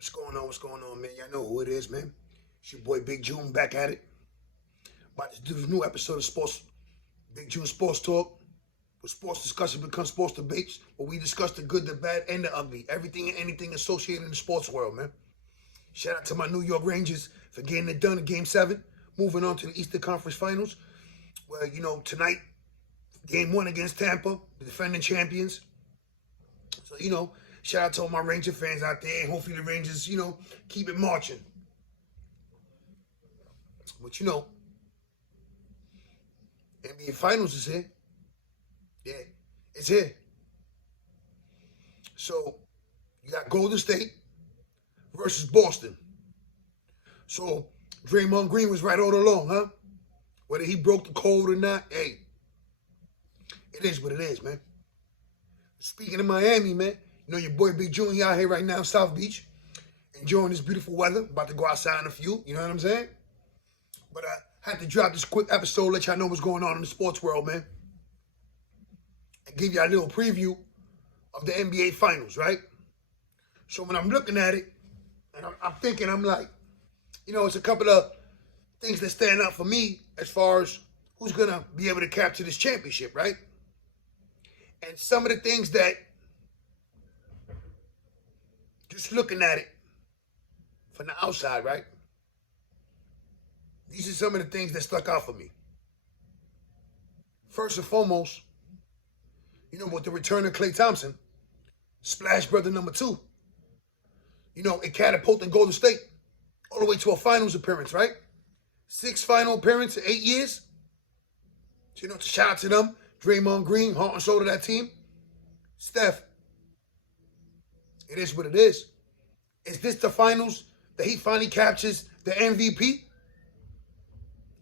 What's going on? What's going on, man? Y'all know who it is, man. It's your boy Big June back at it. About to do this new episode of Sports, Big June Sports Talk, where sports discussion becomes sports debates, where we discuss the good, the bad, and the ugly. Everything and anything associated in the sports world, man. Shout out to my New York Rangers for getting it done in Game 7. Moving on to the Eastern Conference Finals, where, tonight, Game 1 against Tampa, the defending champions. So, shout out to all my Ranger fans out there, and hopefully the Rangers, keep it marching. But, NBA Finals is here. Yeah, it's here. So, you got Golden State versus Boston. So, Draymond Green was right all along, huh? Whether he broke the code or not, hey, it is what it is, man. Speaking of Miami, man, your boy Big June, he out here right now in South Beach, enjoying this beautiful weather, about to go outside in a few, you know what I'm saying? But I had to drop this quick episode, let y'all know what's going on in the sports world, man. And give y'all a little preview of the NBA Finals, right? So when I'm looking at it, and I'm thinking, I'm like, it's a couple of things that stand out for me as far as who's going to be able to capture this championship, right? And some of the things that, just looking at it from the outside, right? These are some of the things that stuck out for me. First and foremost, with the return of Klay Thompson, Splash Brother number 2, it catapulted Golden State all the way to a finals appearance, right? 6 final appearance in 8 years. So, shout out to them. Draymond Green, heart and soul of that team. Steph, it is what it is. Is this the finals that he finally captures the MVP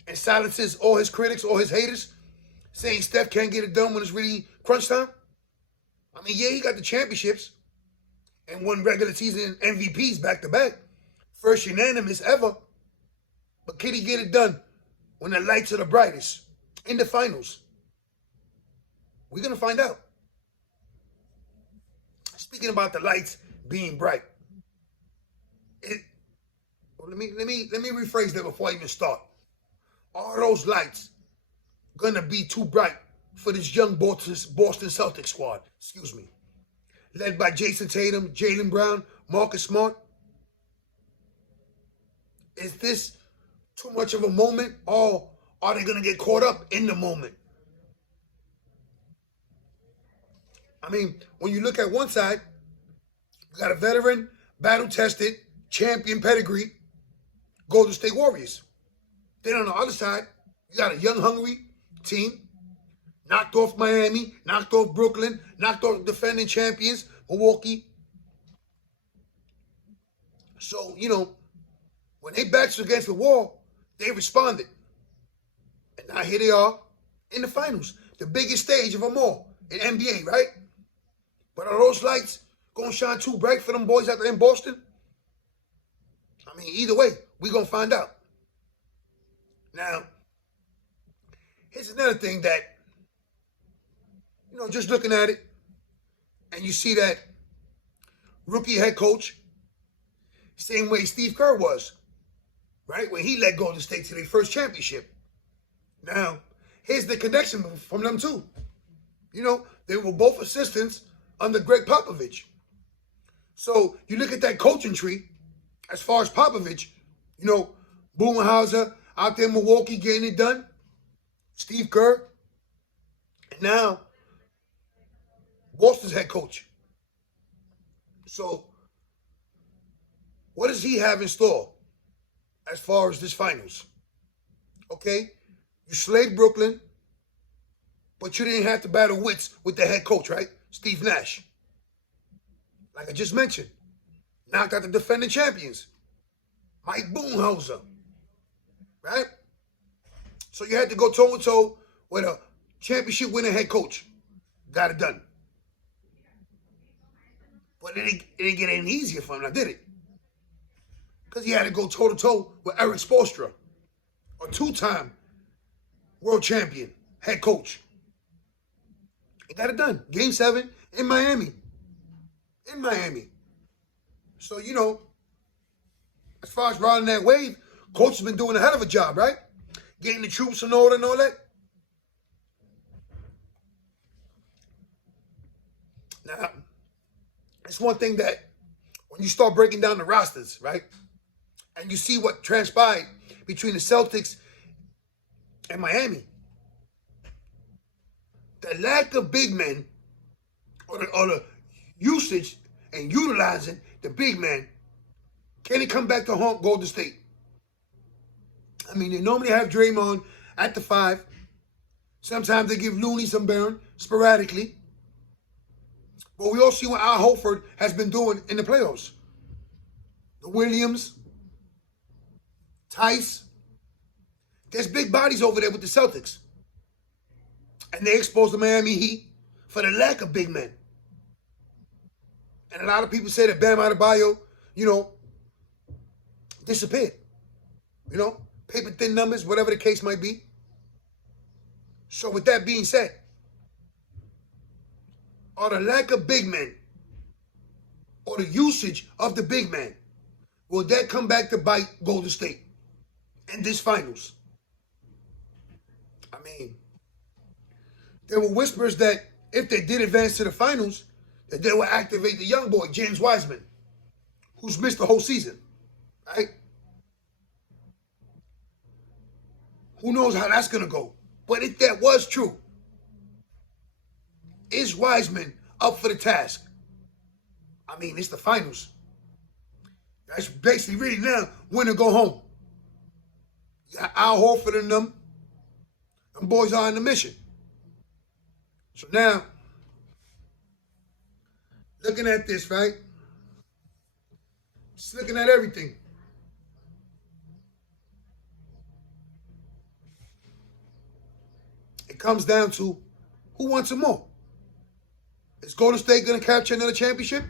and silences all his critics, all his haters, saying Steph can't get it done when it's really crunch time? I mean, yeah, he got the championships and won regular season MVPs back-to-back. First unanimous ever. But can he get it done when the lights are the brightest in the finals? We're going to find out. Speaking about the lights being bright, let me rephrase that before I even start. Are those lights going to be too bright for this young Boston Celtics squad? Excuse me. Led by Jason Tatum, Jaylen Brown, Marcus Smart. Is this too much of a moment, or are they going to get caught up in the moment? I mean, when you look at one side, you got a veteran, battle-tested, champion pedigree, Golden State Warriors. Then on the other side, you got a young, hungry team, knocked off Miami, knocked off Brooklyn, knocked off defending champions, Milwaukee. So, when they backs against the wall, they responded. And now here they are in the finals, the biggest stage of them all in NBA, right? But are those lights going to shine too bright for them boys out there in Boston? I mean, either way, we're going to find out. Now, here's another thing that, just looking at it, and you see that rookie head coach, same way Steve Kerr was, right? When he led Golden State to their first championship. Now, here's the connection from them two. They were both assistants under Greg Popovich. So you look at that coaching tree, as far as Popovich, Budenholzer out there in Milwaukee getting it done, Steve Kerr, and now Boston's head coach. So what does he have in store as far as this finals? Okay, you slayed Brooklyn, but you didn't have to battle wits with the head coach, right? Steve Nash. Like I just mentioned, knocked out the defending champions, Mike Budenholzer, right? So you had to go toe-to-toe with a championship winning head coach. Got it done. But it didn't get any easier for him, now did it? Because he had to go toe-to-toe with Eric Spoelstra, a 2-time world champion head coach. He got it done. Game 7 in Miami. So, As far as riding that wave, coach has been doing a hell of a job, right? Getting the troops in order and all that. Now, it's one thing that when you start breaking down the rosters, right, and you see what transpired between the Celtics and Miami, the lack of big men or the usage and utilizing the big man, can it come back to haunt Golden State? I mean, they normally have Draymond at the 5. Sometimes they give Looney some burn sporadically. But we all see what Al Horford has been doing in the playoffs. The Williams, Tice. There's big bodies over there with the Celtics. And they exposed the Miami Heat for the lack of big men. And a lot of people say that Bam Adebayo, disappeared. Paper thin numbers, whatever the case might be. So with that being said, or the lack of big men, or the usage of the big man, will that come back to bite Golden State in this finals? I mean, there were whispers that if they did advance to the finals, that they would activate the young boy, James Wiseman, who's missed the whole season, right? Who knows how that's going to go? But if that was true, is Wiseman up for the task? I mean, it's the finals. That's basically really now win or go home. You got Al Horford and them. Them boys are on the mission. So now, looking at this, right? Just looking at everything. It comes down to who wants it more. Is Golden State going to capture another championship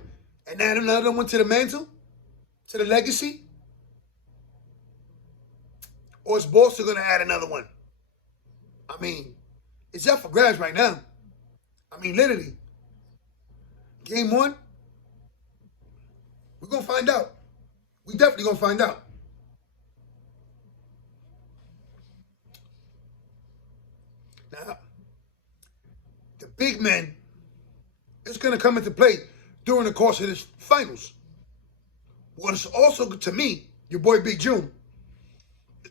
and add another one to the mantle, to the legacy? Or is Boston going to add another one? I mean, it's up for grabs right now. I mean, literally. Game 1, we're going to find out. We definitely going to find out. Now, the big men is going to come into play during the course of this finals. What is also, to me, your boy Big June,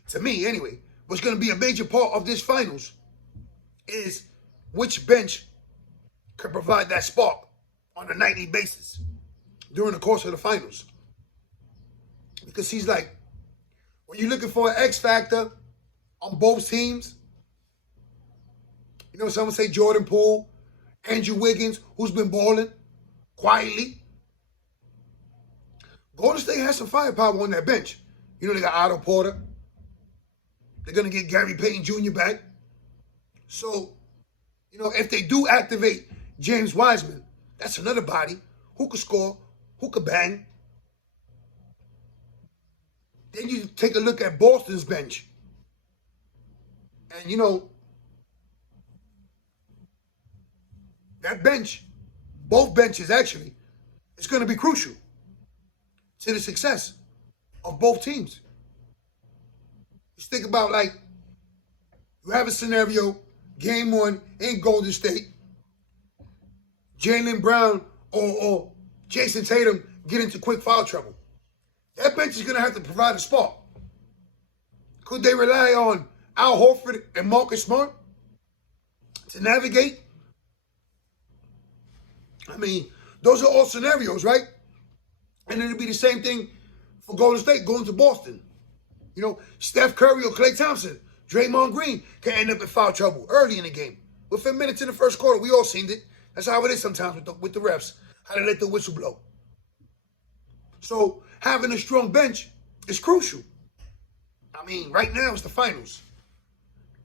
to me anyway, what's going to be a major part of this finals is which bench could provide that spark on a nightly basis during the course of the finals. Because he's like, when you're looking for an X factor on both teams, someone say Jordan Poole, Andrew Wiggins, who's been balling quietly. Golden State has some firepower on that bench. They got Otto Porter. They're going to get Gary Payton Jr. back. So, if they do activate James Wiseman, that's another body who could score, who could bang. Then you take a look at Boston's bench. And, that bench, both benches actually, is going to be crucial to the success of both teams. Just think about, you have a scenario, game 1 in Golden State, Jaylen Brown or Jason Tatum get into quick foul trouble. That bench is going to have to provide a spark. Could they rely on Al Horford and Marcus Smart to navigate? I mean, those are all scenarios, right? And it'll be the same thing for Golden State going to Boston. Steph Curry or Klay Thompson, Draymond Green can end up in foul trouble early in the game. Within minutes in the first quarter, we all seen it. That's how it is sometimes with the refs, how they let the whistle blow. So having a strong bench is crucial. I mean, right now it's the finals.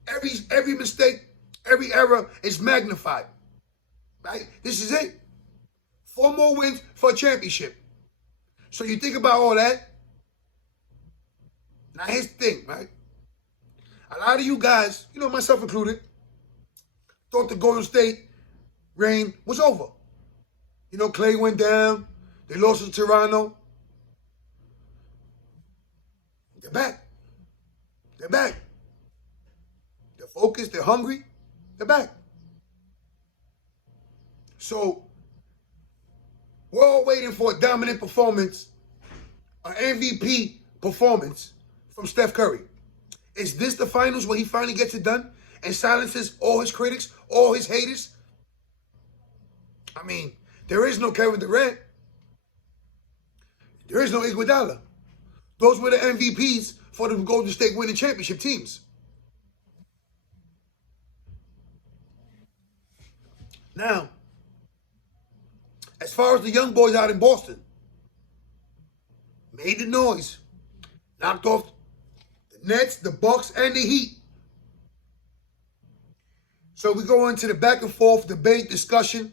Every mistake, every error is magnified. Right? This is it. 4 more wins for a championship. So you think about all that. Now here's the thing, right? A lot of you guys, myself included, thought the Golden State reign was over. Clay went down. They lost to Toronto. They're back. They're back. They're focused. They're hungry. They're back. So we're all waiting for a dominant performance, an MVP performance from Steph Curry. Is this the finals where he finally gets it done and silences all his critics, all his haters? I mean, there is no Kevin Durant. There is no Iguodala. Those were the MVPs for the Golden State winning championship teams. Now, as far as the young boys out in Boston, made the noise, knocked off the Nets, the Bucks, and the Heat. So we go into the back and forth debate, discussion.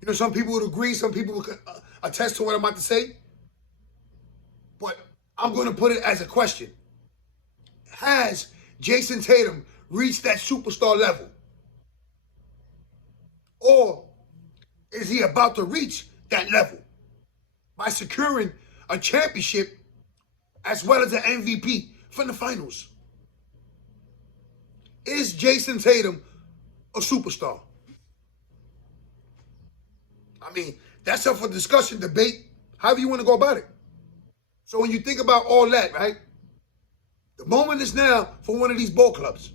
You know, some people would agree, some people would attest to what I'm about to say. But I'm going to put it as a question. Has Jason Tatum reached that superstar level? Or is he about to reach that level by securing a championship as well as an MVP from the finals? Is Jason Tatum a superstar? I mean, that's up for discussion, debate, however you want to go about it. So when you think about all that, right, the moment is now for one of these ball clubs.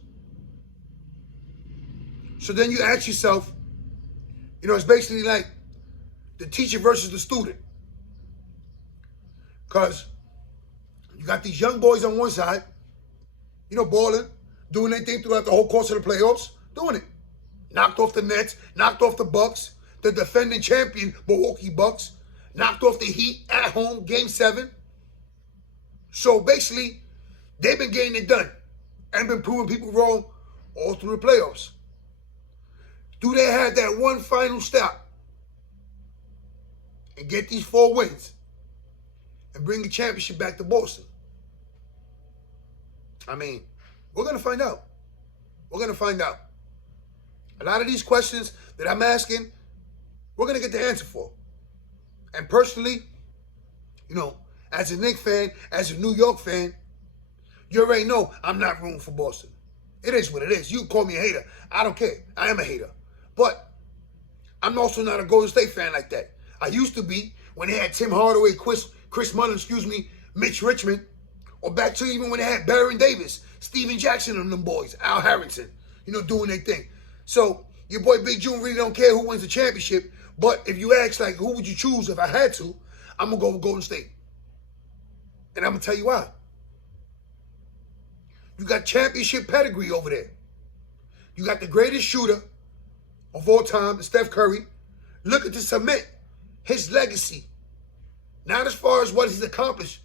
So then you ask yourself, you know, it's basically like the teacher versus the student. Because you got these young boys on one side, you know, balling, doing their thing throughout the whole course of the playoffs, doing it. Knocked off the Nets, knocked off the Bucks, the defending champion Milwaukee Bucks, knocked off the Heat at home, Game 7. So basically, they've been getting it done and been proving people wrong all through the playoffs. Do they have that one final stop and get these 4 wins and bring the championship back to Boston? I mean, we're going to find out. We're going to find out. A lot of these questions that I'm asking, we're going to get the answer for. And personally, you know, as a Knicks fan, as a New York fan, you already know I'm not rooting for Boston. It is what it is. You call me a hater. I don't care. I am a hater. But I'm also not a Golden State fan like that. I used to be when they had Tim Hardaway, Chris Mullin, Mitch Richmond, or back to even when they had Baron Davis, Steven Jackson and them boys, Al Harrington, you know, doing their thing. So your boy Big June really don't care who wins the championship. But if you ask, like, who would you choose if I had to, I'm going to go with Golden State. And I'm going to tell you why. You got championship pedigree over there. You got the greatest shooter of all time, Steph Curry, looking to cement his legacy. Not as far as what he's accomplished,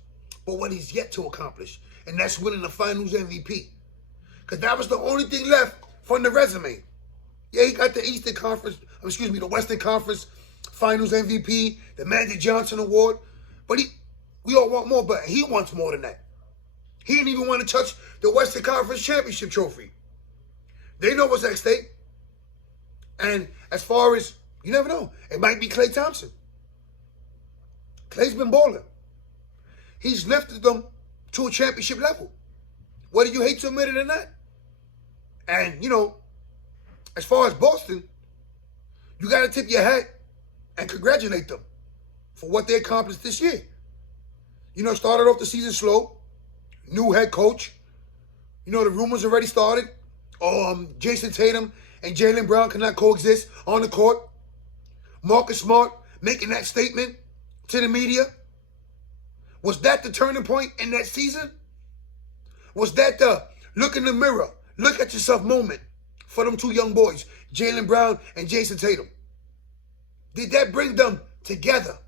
but what he's yet to accomplish. And that's winning the Finals MVP. Because that was the only thing left from the resume. Yeah, he got the the Western Conference Finals MVP, the Magic Johnson Award. But we all want more, but he wants more than that. He didn't even want to touch the Western Conference Championship trophy. They know what's at stake. And as far as, you never know, it might be Klay Thompson. Klay's been balling. He's lifted them to a championship level. Whether you hate to admit it or not. And, you know, as far as Boston, you got to tip your hat and congratulate them for what they accomplished this year. You know, started off the season slow. New head coach. You know, the rumors already started. Jason Tatum and Jaylen Brown cannot coexist on the court. Marcus Smart making that statement to the media. Was that the turning point in that season? Was that the look in the mirror, look at yourself moment for them 2 young boys, Jaylen Brown and Jason Tatum? Did that bring them together?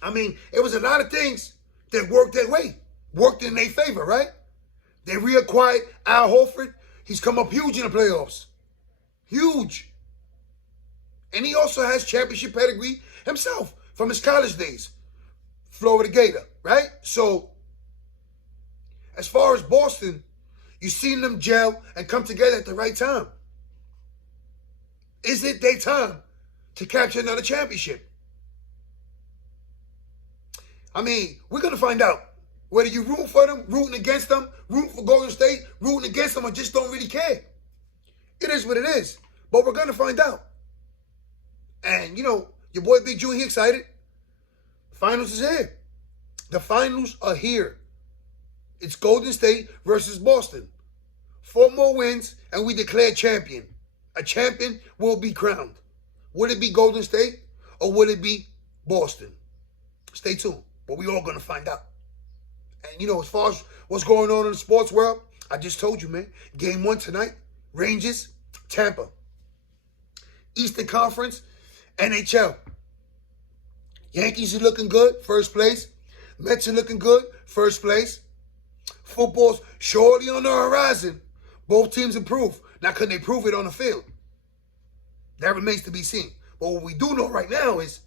I mean, it was a lot of things that worked their way, worked in their favor, right? They reacquired Al Horford. He's come up huge in the playoffs. Huge. And he also has championship pedigree himself from his college days. Florida Gator, right? So, as far as Boston, you've seen them gel and come together at the right time. Is it their time to capture another championship? I mean, we're going to find out. Whether you're rooting for them, rooting against them, rooting for Golden State, rooting against them, or just don't really care. It is what it is. But we're going to find out. And, you know, your boy Big June, he excited. Finals is here. The finals are here. It's Golden State versus Boston. 4 more wins, and we declare champion. A champion will be crowned. Will it be Golden State, or will it be Boston? Stay tuned. But we all going to find out. And, you know, as far as what's going on in the sports world, I just told you, man. Game 1 tonight, Rangers, Tampa. Eastern Conference, NHL. Yankees are looking good, first place. Mets are looking good, first place. Football's surely on the horizon. Both teams improve. Now, can they prove it on the field? That remains to be seen. But what we do know right now is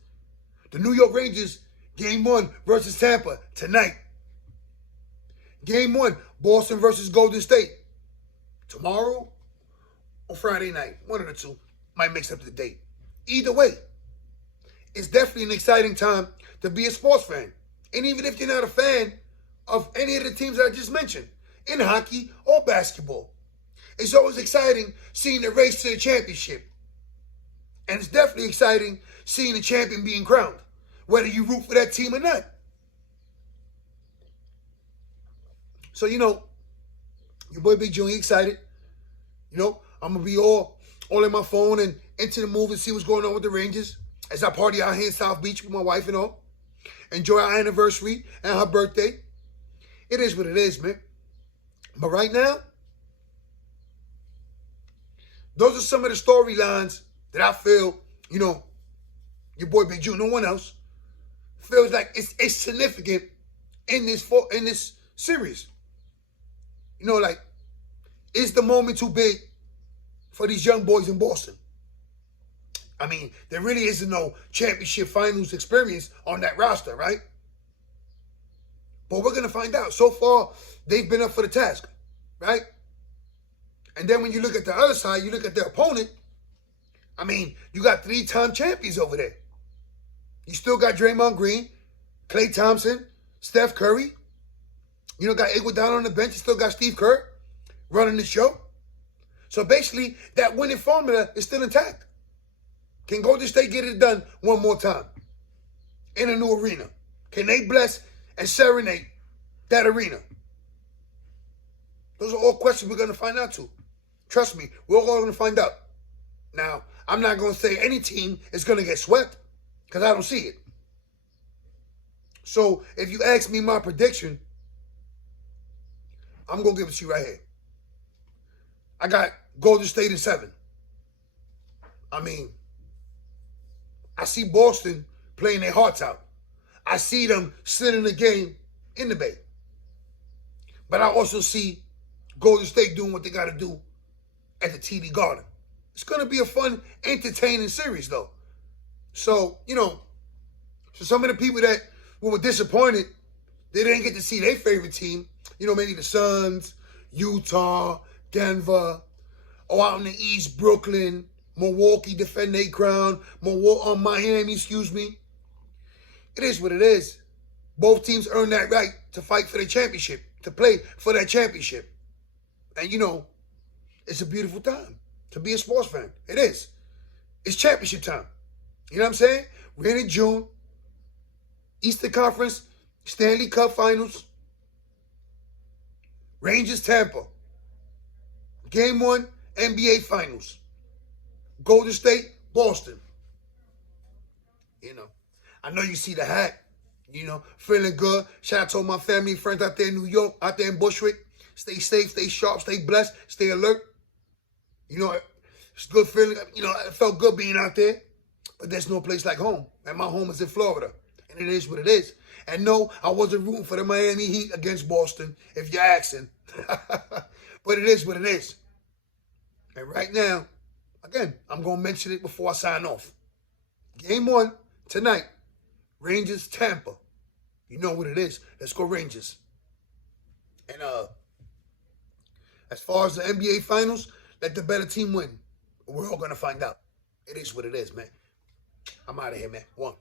the New York Rangers, Game 1 versus Tampa tonight. Game 1, Boston versus Golden State. Tomorrow or Friday night. One of the two. Might mix up the date. Either way, it's definitely an exciting time to be a sports fan. And even if you're not a fan of any of the teams that I just mentioned, in hockey or basketball, it's always exciting seeing the race to the championship. And it's definitely exciting seeing the champion being crowned, whether you root for that team or not. So, you know, your boy Big June, he excited. You know, I'm going to be all in my phone and into the move and see what's going on with the Rangers as I party out here in South Beach with my wife and all. Enjoy our anniversary and her birthday. It is what it is, man. But right now, those are some of the storylines that I feel, you know, your boy Big June, no one else, feels like it's significant in this series. You know, like, is the moment too big for these young boys in Boston? I mean, there really isn't no championship finals experience on that roster, right? But we're going to find out. So far, they've been up for the task, right? And then when you look at the other side, you look at their opponent, I mean, you got 3-time champions over there. You still got Draymond Green, Klay Thompson, Steph Curry. You know, got Iguodala on the bench. You still got Steve Kerr running the show. So basically, that winning formula is still intact. Can Golden State get it done one more time in a new arena? Can they bless and serenade that arena? Those are all questions we're going to find out too. Trust me, we're all going to find out. Now, I'm not going to say any team is going to get swept because I don't see it. So if you ask me my prediction, I'm going to give it to you right here. I got Golden State in 7. I mean, I see Boston playing their hearts out. I see them sitting the game in the Bay. But I also see Golden State doing what they got to do at the TD Garden. It's going to be a fun, entertaining series, though. So, you know, so some of the people that were disappointed, they didn't get to see their favorite team. You know, maybe the Suns, Utah, Denver, or out in the East, Brooklyn, Milwaukee defend their crown, Miami, excuse me. It is what it is. Both teams earn that right to fight for the championship, to play for that championship. And, you know, it's a beautiful time to be a sports fan. It is. It's championship time. You know what I'm saying? We're in June. Eastern Conference, Stanley Cup Finals. Rangers, Tampa. Game 1, NBA Finals. Golden State, Boston. You know, I know you see the hat. You know, feeling good. Shout out to all my family and friends out there in New York, out there in Bushwick. Stay safe, stay sharp, stay blessed, stay alert. You know, it's a good feeling. You know, it felt good being out there. But there's no place like home. And my home is in Florida. And it is what it is. And no, I wasn't rooting for the Miami Heat against Boston, if you're asking. But it is what it is. And right now, again, I'm going to mention it before I sign off. Game 1 tonight, Rangers, Tampa. You know what it is. Let's go Rangers. And as far as the NBA Finals, let the better team win. We're all going to find out. It is what it is, man. I'm out of here, man. 1.